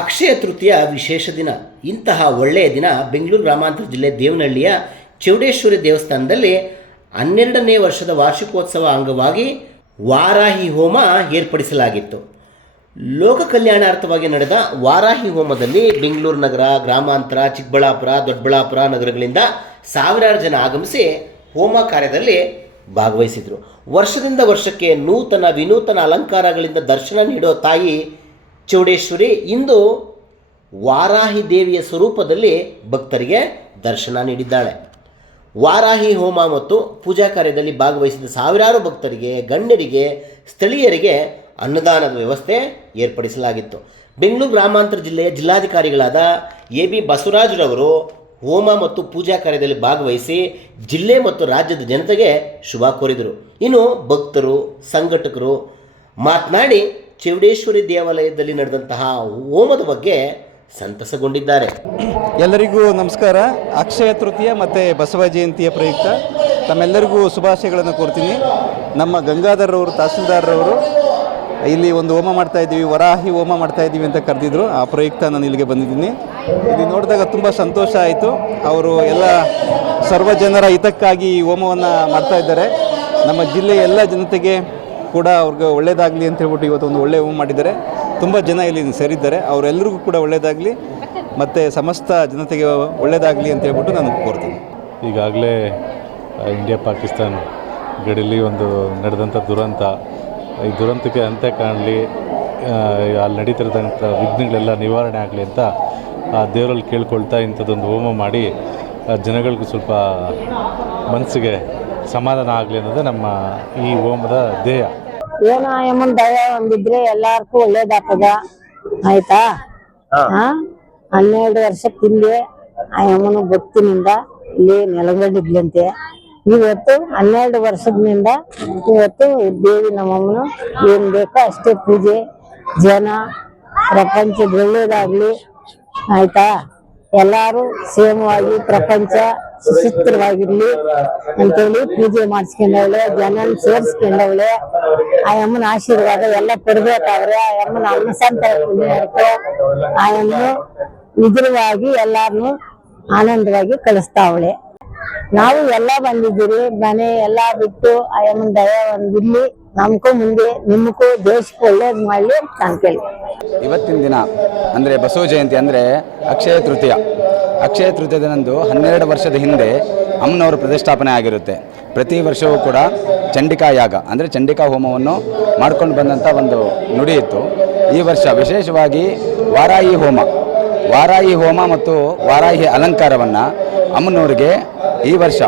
ಅಕ್ಷಯ ತೃತೀಯ ವಿಶೇಷ ದಿನ. ಇಂತಹ ಒಳ್ಳೆಯ ದಿನ ಬೆಂಗಳೂರು ಗ್ರಾಮಾಂತರ ಜಿಲ್ಲೆ ದೇವನಹಳ್ಳಿಯ ಚೌಡೇಶ್ವರಿ ದೇವಸ್ಥಾನದಲ್ಲಿ 12ನೇ ವರ್ಷದ ವಾರ್ಷಿಕೋತ್ಸವ ಅಂಗವಾಗಿ ವಾರಾಹಿ ಹೋಮ ಏರ್ಪಡಿಸಲಾಗಿತ್ತು. ಲೋಕ ಕಲ್ಯಾಣಾರ್ಥವಾಗಿ ನಡೆದ ವಾರಾಹಿ ಹೋಮದಲ್ಲಿ ಬೆಂಗಳೂರು ನಗರ, ಗ್ರಾಮಾಂತರ, ಚಿಕ್ಕಬಳ್ಳಾಪುರ, ದೊಡ್ಡಬಳ್ಳಾಪುರ ನಗರಗಳಿಂದ ಸಾವಿರಾರು ಜನ ಆಗಮಿಸಿ ಹೋಮ ಕಾರ್ಯದಲ್ಲಿ ಭಾಗವಹಿಸಿದರು. ವರ್ಷದಿಂದ ವರ್ಷಕ್ಕೆ ನೂತನ ವಿನೂತನ ಅಲಂಕಾರಗಳಿಂದ ದರ್ಶನ ನೀಡೋ ತಾಯಿ ಚೌಡೇಶ್ವರಿ ಇಂದು ವಾರಾಹಿ ದೇವಿಯ ಸ್ವರೂಪದಲ್ಲಿ ಭಕ್ತರಿಗೆ ದರ್ಶನ ನೀಡಿದ್ದಾಳೆ. ವಾರಾಹಿ ಹೋಮ ಮತ್ತು ಪೂಜಾ ಕಾರ್ಯದಲ್ಲಿ ಭಾಗವಹಿಸಿದ ಸಾವಿರಾರು ಭಕ್ತರಿಗೆ, ಗಣ್ಯರಿಗೆ, ಸ್ಥಳೀಯರಿಗೆ ಅನ್ನದಾನದ ವ್ಯವಸ್ಥೆ ಏರ್ಪಡಿಸಲಾಗಿತ್ತು. ಬೆಂಗಳೂರು ಗ್ರಾಮಾಂತರ ಜಿಲ್ಲೆಯ ಜಿಲ್ಲಾಧಿಕಾರಿಗಳಾದ AB ಬಸವರಾಜರವರು ಹೋಮ ಮತ್ತು ಪೂಜಾ ಕಾರ್ಯದಲ್ಲಿ ಭಾಗವಹಿಸಿ ಜಿಲ್ಲೆ ಮತ್ತು ರಾಜ್ಯದ ಜನತೆಗೆ ಶುಭ ಕೋರಿದರು. ಇನ್ನು ಭಕ್ತರು, ಸಂಘಟಕರು ಮಾತನಾಡಿ ಚೌಡೇಶ್ವರಿ ದೇವಾಲಯದಲ್ಲಿ ನಡೆದಂತಹ ಹೋಮದ ಬಗ್ಗೆ ಸಂತಸಗೊಂಡಿದ್ದಾರೆ. ಎಲ್ಲರಿಗೂ ನಮಸ್ಕಾರ. ಅಕ್ಷಯ ತೃತೀಯ ಮತ್ತು ಬಸವ ಜಯಂತಿಯ ಪ್ರಯುಕ್ತ ತಮ್ಮೆಲ್ಲರಿಗೂ ಶುಭಾಶಯಗಳನ್ನು ಕೋರ್ತೀನಿ. ನಮ್ಮ ಗಂಗಾಧರವರು, ತಹಸೀಲ್ದಾರರವರು ಇಲ್ಲಿ ಒಂದು ಹೋಮ ಮಾಡ್ತಾಯಿದ್ದೀವಿ, ವರಾಹಿ ಹೋಮ ಮಾಡ್ತಾಯಿದ್ದೀವಿ ಅಂತ ಕರೆದಿದ್ರು. ಆ ಪ್ರಯುಕ್ತ ನಾನು ಇಲ್ಲಿಗೆ ಬಂದಿದ್ದೀನಿ. ಇಲ್ಲಿ ನೋಡಿದಾಗ ತುಂಬ ಸಂತೋಷ ಆಯಿತು. ಅವರು ಎಲ್ಲ ಸರ್ವ ಜನರ ಹಿತಕ್ಕಾಗಿ ಈ ಹೋಮವನ್ನು ಮಾಡ್ತಾಯಿದ್ದಾರೆ. ನಮ್ಮ ಜಿಲ್ಲೆಯ ಎಲ್ಲ ಜನತೆಗೆ ಕೂಡ ಅವ್ರಿಗೆ ಒಳ್ಳೆಯದಾಗಲಿ ಅಂತ ಹೇಳ್ಬಿಟ್ಟು ಇವತ್ತು ಒಂದು ಒಳ್ಳೆಯ ಹೋಮ ಮಾಡಿದ್ದಾರೆ. ತುಂಬ ಜನ ಇಲ್ಲಿ ಸೇರಿದ್ದಾರೆ. ಅವರೆಲ್ಲರಿಗೂ ಕೂಡ ಒಳ್ಳೆಯದಾಗಲಿ ಮತ್ತು ಸಮಸ್ತ ಜನತೆಗೆ ಒಳ್ಳೆಯದಾಗಲಿ ಅಂತ ಹೇಳ್ಬಿಟ್ಟು ನಾನು ಕೋರ್ತೀನಿ. ಈಗಾಗಲೇ ಇಂಡಿಯಾ ಪಾಕಿಸ್ತಾನ ಗಡಿಯಲ್ಲಿ ಒಂದು ನಡೆದಂಥ ದುರಂತ, ಈ ದುರಂತಕ್ಕೆ ಅಂತ್ಯ ಕಾಣಲಿ, ಅಲ್ಲಿ ನಡೀತಿರೋದಂಥ ವಿಘ್ನಗಳೆಲ್ಲ ನಿವಾರಣೆ ಆಗಲಿ ಅಂತ ಆ ದೇವರಲ್ಲಿ ಕೇಳ್ಕೊಳ್ತಾ ಇಂಥದ್ದೊಂದು ಹೋಮ ಮಾಡಿ ಜನಗಳಿಗೂ ಸ್ವಲ್ಪ ಮನಸ್ಸಿಗೆ ಸಮಾಧಾನ ಆಗಲಿ ಅನ್ನೋದೇ ನಮ್ಮ ಈ ಹೋಮದ ಧ್ಯೇಯ. ಏನೋ ಅಮ್ಮನ ದಯ ಒಂದಿದ್ರೆ ಎಲ್ಲಾರ್ಗೂ ಒಳ್ಳೇದಾಗ್ತದ. ಆಯ್ತಾ? 12 ವರ್ಷಕ್ಕೆ ಇಲ್ಲಿ ಆ ಅಮ್ಮನ ಭಕ್ತಿನಿಂದ ಇಲ್ಲಿ ನೆಲಗೊಂಡಿದ್ಲಂತೆ. ಇವತ್ತು 12 ವರ್ಷದಿಂದ ಇವತ್ತು ದೇವಿ ನಮ್ಮಮ್ಮನು ಏನ್ ಬೇಕೋ ಅಷ್ಟೇ ಪೂಜೆ, ಜನ, ಪ್ರಪಂಚದ ಒಳ್ಳೇದಾಗ್ಲಿ. ಆಯ್ತಾ? ಎಲ್ಲಾರು ಸೇಮವಾಗಿ ಪ್ರಪಂಚ ಸುಚಿತ್ರವಾಗಿರ್ಲಿ ಅಂತೇಳಿ ಪೂಜೆ ಮಾಡಿಸ್ಕೊಂಡವಳೆ, ಜನ ಸೇರಿಸ್ಕೊಂಡವಳೆ. ಆ ಅಮ್ಮನ ಆಶೀರ್ವಾದ ಎಲ್ಲ ಕೊಡ್ಬೇಕಾದ್ರೆ ಆ ಅಮ್ಮನ ಅನ್ನ ಸಂತರ ಆ ಅಮ್ಮನು ನಿಜವಾಗಿ ಎಲ್ಲಾರನ್ನು ಆನಂದವಾಗಿ ಕಳಿಸ್ತಾವಳೆ. ನಾವು ಎಲ್ಲ ಬಂದಿದ್ದೀರಿ, ಮನೆ ಎಲ್ಲಾ ಬಿಟ್ಟು ಆ ಅಮ್ಮನ ದಯ ಒಂದಿರ್ಲಿ, ನಮ್ಗೂ ಮುಂದೆ ನಿಮ್ಗೂ ದೇಶಕ್ಕೂ ಒಳ್ಳೇದು ಮಾಡಲಿ ನಾನು ಕೇಳಿ. ಇವತ್ತಿನ ದಿನ ಅಂದರೆ ಬಸವ ಜಯಂತಿ ಅಂದರೆ ಅಕ್ಷಯ ತೃತೀಯ. ಅಕ್ಷಯ ತೃತೀಯದಂದು 12 ವರ್ಷದ ಹಿಂದೆ ಅಮ್ಮನವರ ಪ್ರತಿಷ್ಠಾಪನೆ ಆಗಿರುತ್ತೆ. ಪ್ರತಿ ವರ್ಷವೂ ಕೂಡ ಚಂಡಿಕಾ ಯಾಗ ಅಂದರೆ ಚಂಡಿಕಾ ಹೋಮವನ್ನು ಮಾಡ್ಕೊಂಡು ಬಂದಂಥ ಒಂದು ನುಡಿ ಇತ್ತು. ಈ ವರ್ಷ ವಿಶೇಷವಾಗಿ ವಾರಾಹಿ ಹೋಮ ಮತ್ತು ವಾರಾಹಿ ಅಲಂಕಾರವನ್ನು ಅಮ್ಮನವರಿಗೆ ಈ ವರ್ಷ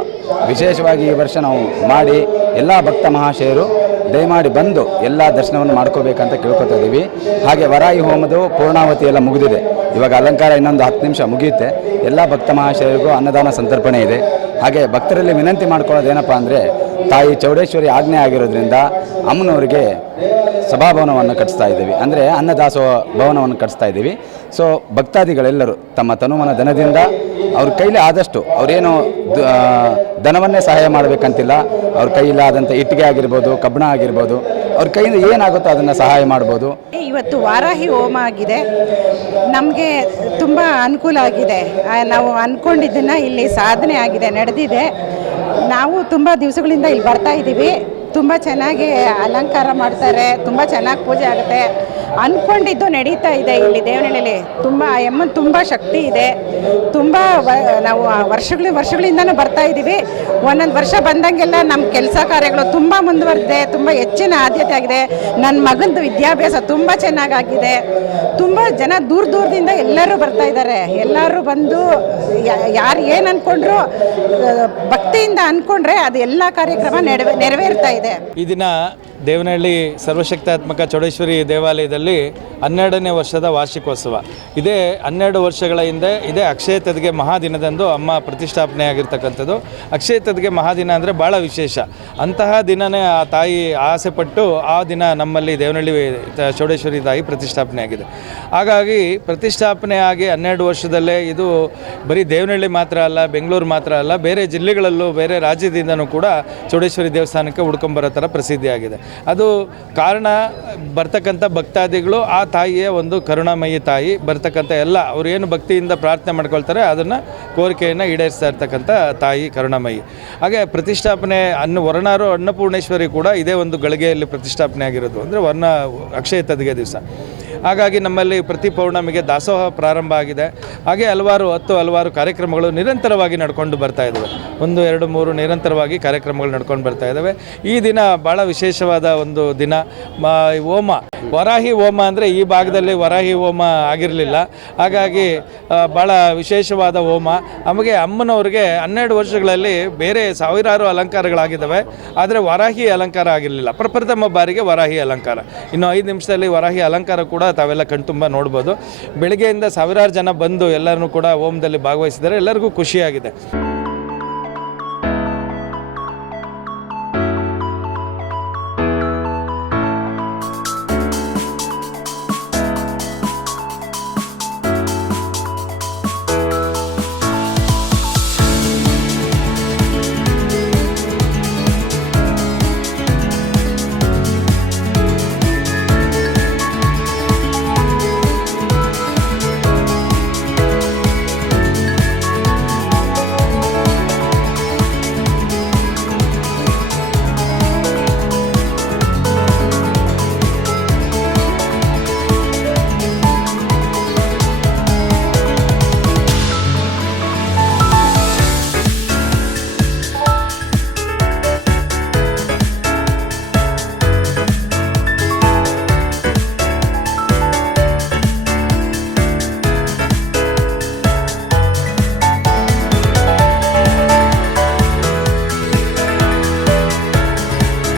ವಿಶೇಷವಾಗಿ ನಾವು ಮಾಡಿ ಎಲ್ಲ ಭಕ್ತ ಮಹಾಶಯರು ದಯಮಾಡಿ ಬಂದು ಎಲ್ಲ ದರ್ಶನವನ್ನು ಮಾಡ್ಕೋಬೇಕಂತ ಕೇಳ್ಕೊತಾ ಇದ್ದೀವಿ. ಹಾಗೆ ವರಾಹಿ ಹೋಮದ ಪೂರ್ಣಾವತಿ ಎಲ್ಲ ಮುಗಿದಿದೆ. ಇವಾಗ ಅಲಂಕಾರ ಇನ್ನೊಂದು 10 ನಿಮಿಷ ಮುಗಿಯುತ್ತೆ. ಎಲ್ಲ ಭಕ್ತ ಮಹಾಶಯರಿಗೂ ಅನ್ನದಾನ ಸಂತರ್ಪಣೆ ಇದೆ. ಹಾಗೆ ಭಕ್ತರಲ್ಲಿ ವಿನಂತಿ ಮಾಡ್ಕೊಳ್ಳೋದು ಏನಪ್ಪ ಅಂದರೆ, ತಾಯಿ ಚೌಡೇಶ್ವರಿ ಆಜ್ಞೆ ಆಗಿರೋದ್ರಿಂದ ಅಮ್ಮನವರಿಗೆ ಸಭಾಭವನವನ್ನು ಕಟ್ಟಿಸ್ತಾ ಇದ್ದೀವಿ, ಅಂದರೆ ಅನ್ನದಾಸೋಹ ಭವನವನ್ನು ಕಟ್ಟಿಸ್ತಾ ಇದ್ದೀವಿ. ಸೊ ಭಕ್ತಾದಿಗಳೆಲ್ಲರೂ ತಮ್ಮ ತನುಮನ ಧನದಿಂದ ಅವ್ರ ಕೈಲಿ ಆದಷ್ಟು, ಅವರೇನು ಧನವನ್ನೇ ಸಹಾಯ ಮಾಡಬೇಕಂತಿಲ್ಲ, ಅವ್ರ ಕೈಲಾದಂಥ ಇಟ್ಟಿಗೆ ಆಗಿರ್ಬೋದು, ಕಬ್ಬಣ ಆಗಿರ್ಬೋದು, ಅವ್ರ ಕೈಯಿಂದ ಏನಾಗುತ್ತೋ ಅದನ್ನು ಸಹಾಯ ಮಾಡ್ಬೋದು. ಇವತ್ತು ವಾರಾಹಿ ಹೋಮ ಆಗಿದೆ, ನಮಗೆ ತುಂಬ ಅನುಕೂಲ ಆಗಿದೆ. ನಾವು ಅಂದ್ಕೊಂಡಿದ್ದನ್ನು ಇಲ್ಲಿ ಸಾಧನೆ ಆಗಿದೆ, ನಡೆದಿದೆ. ನಾವು ತುಂಬ ದಿವಸಗಳಿಂದ ಇಲ್ಲಿ ಬರ್ತಾ ಇದ್ದೀವಿ. ತುಂಬ ಚೆನ್ನಾಗಿ ಅಲಂಕಾರ ಮಾಡ್ತಾರೆ, ತುಂಬ ಚೆನ್ನಾಗಿ ಪೂಜೆ ಆಗುತ್ತೆ. ಅಂದ್ಕೊಂಡಿದ್ದು ನಡೀತಾ ಇದೆ ಇಲ್ಲಿ ದೇವನಹಳ್ಳಿಲಿ. ತುಂಬ ಅಮ್ಮನ ತುಂಬ ಶಕ್ತಿ ಇದೆ. ತುಂಬ ನಾವು ವರ್ಷಗಳಿಂದನೂ ಬರ್ತಾ ಇದ್ದೀವಿ. ಒಂದೊಂದು ವರ್ಷ ಬಂದಂಗೆಲ್ಲ ನಮ್ಮ ಕೆಲಸ ಕಾರ್ಯಗಳು ತುಂಬ ಮುಂದುವರೆದಿದೆ, ತುಂಬ ಹೆಚ್ಚಿನ ಆದ್ಯತೆ ಆಗಿದೆ. ನನ್ನ ಮಗಂದು ವಿದ್ಯಾಭ್ಯಾಸ ತುಂಬ ಚೆನ್ನಾಗಾಗಿದೆ. ತುಂಬ ಜನ ದೂರದಿಂದ ಎಲ್ಲರೂ ಬರ್ತಾ ಇದ್ದಾರೆ. ಎಲ್ಲರೂ ಬಂದು ಯಾರು ಏನು ಅಂದ್ಕೊಂಡ್ರು ಭಕ್ತಿಯಿಂದ ಅಂದ್ಕೊಂಡ್ರೆ ಅದು ಎಲ್ಲ ಕಾರ್ಯಕ್ರಮ ನೆರವೇರ್ತಾ ಇದೆ. ಈ ದಿನ ದೇವನಹಳ್ಳಿ ಸರ್ವಶಕ್ತಾತ್ಮಕ ಚೌಡೇಶ್ವರಿ ದೇವಾಲಯದಲ್ಲಿ 12ನೇ ವರ್ಷದ ವಾರ್ಷಿಕೋತ್ಸವ. ಇದೇ 12 ವರ್ಷಗಳ ಹಿಂದೆ ಇದೇ ಅಕ್ಷಯ ತದಿಗೆ ಮಹಾದಿನದಂದು ಅಮ್ಮ ಪ್ರತಿಷ್ಠಾಪನೆ ಆಗಿರ್ತಕ್ಕಂಥದ್ದು. ಅಕ್ಷಯ ತದಿಗೆ ಮಹಾದಿನ ಅಂದರೆ ಭಾಳ ವಿಶೇಷ. ಅಂತಹ ದಿನನೇ ಆ ತಾಯಿ ಆಸೆ ಪಟ್ಟು ಆ ದಿನ ನಮ್ಮಲ್ಲಿ ದೇವನಹಳ್ಳಿ ಚೌಡೇಶ್ವರಿ ತಾಯಿ ಪ್ರತಿಷ್ಠಾಪನೆ ಆಗಿದೆ. ಹಾಗಾಗಿ ಪ್ರತಿಷ್ಠಾಪನೆ ಆಗಿ 12 ವರ್ಷದಲ್ಲೇ ಇದು ಬರೀ ದೇವನಹಳ್ಳಿ ಮಾತ್ರ ಅಲ್ಲ, ಬೆಂಗಳೂರು ಮಾತ್ರ ಅಲ್ಲ, ಬೇರೆ ಜಿಲ್ಲೆಗಳಲ್ಲೂ ಬೇರೆ ರಾಜ್ಯದಿಂದನೂ ಕೂಡ ಚೌಡೇಶ್ವರಿ ದೇವಸ್ಥಾನಕ್ಕೆ ಹುಡ್ಕೊಂಬರೋ ಥರ ಪ್ರಸಿದ್ಧಿಯಾಗಿದೆ. ಅದು ಕಾರಣ ಬರ್ತಕ್ಕಂಥ ಭಕ್ತಾದಿಗಳು ಆ ತಾಯಿಯ ಒಂದು ಕರುಣಾಮಯಿ ತಾಯಿ ಬರ್ತಕ್ಕಂಥ ಎಲ್ಲ ಅವ್ರು ಏನು ಭಕ್ತಿಯಿಂದ ಪ್ರಾರ್ಥನೆ ಮಾಡ್ಕೊಳ್ತಾರೆ ಅದನ್ನು ಕೋರಿಕೆಯನ್ನು ಈಡೇರಿಸ್ತಾ ಇರ್ತಕ್ಕಂಥ ತಾಯಿ ಕರುಣಾಮಯಿ. ಹಾಗೆ ಪ್ರತಿಷ್ಠಾಪನೆ ಹೊರನಾರು ಅನ್ನಪೂರ್ಣೇಶ್ವರಿ ಕೂಡ ಇದೇ ಒಂದು ಗಳಿಗೆಯಲ್ಲಿ ಪ್ರತಿಷ್ಠಾಪನೆ ಆಗಿರೋದು, ಅಂದರೆ ಅಕ್ಷಯ ತದಿಗೆ ದಿವಸ. ಹಾಗಾಗಿ ನಮ್ಮಲ್ಲಿ ಪ್ರತಿ ಪೌರ್ಣಮಿಗೆ ದಾಸೋಹ ಪ್ರಾರಂಭ ಆಗಿದೆ. ಹಾಗೆ ಹಲವಾರು ಕಾರ್ಯಕ್ರಮಗಳು ನಿರಂತರವಾಗಿ ನಡ್ಕೊಂಡು ಬರ್ತಾ ಇದ್ದಾವೆ. 1, 2, 3 ನಿರಂತರವಾಗಿ ಕಾರ್ಯಕ್ರಮಗಳು ನಡ್ಕೊಂಡು ಬರ್ತಾ ಇದ್ದಾವೆ. ಈ ದಿನ ಭಾಳ ವಿಶೇಷವಾದ ಒಂದು ದಿನ. ಹೋಮ, ವರಾಹಿ ಹೋಮ ಅಂದರೆ ಈ ಭಾಗದಲ್ಲಿ ವರಾಹಿ ಹೋಮ ಆಗಿರಲಿಲ್ಲ. ಹಾಗಾಗಿ ಭಾಳ ವಿಶೇಷವಾದ ಹೋಮ. ನಮಗೆ ಅಮ್ಮನವ್ರಿಗೆ 12 ವರ್ಷಗಳಲ್ಲಿ ಬೇರೆ ಸಾವಿರಾರು ಅಲಂಕಾರಗಳಾಗಿದ್ದಾವೆ, ಆದರೆ ವರಾಹಿ ಅಲಂಕಾರ ಆಗಿರಲಿಲ್ಲ. ಪ್ರಪ್ರಥಮ ಬಾರಿಗೆ ವರಾಹಿ ಅಲಂಕಾರ. ಇನ್ನು 5 ನಿಮಿಷದಲ್ಲಿ ವರಾಹಿ ಅಲಂಕಾರ ಕೂಡ ತಾವೆಲ್ಲ ಕಣ್ತುಂಬ ನೋಡ್ಬೋದು. ಬೆಳಗ್ಗೆಯಿಂದ ಸಾವಿರಾರು ಜನ ಬಂದು ಎಲ್ಲರೂ ಕೂಡ ಹೋಮದಲ್ಲಿ ಭಾಗವಹಿಸಿದ್ದಾರೆ. ಎಲ್ಲರಿಗೂ ಖುಷಿಯಾಗಿದೆ.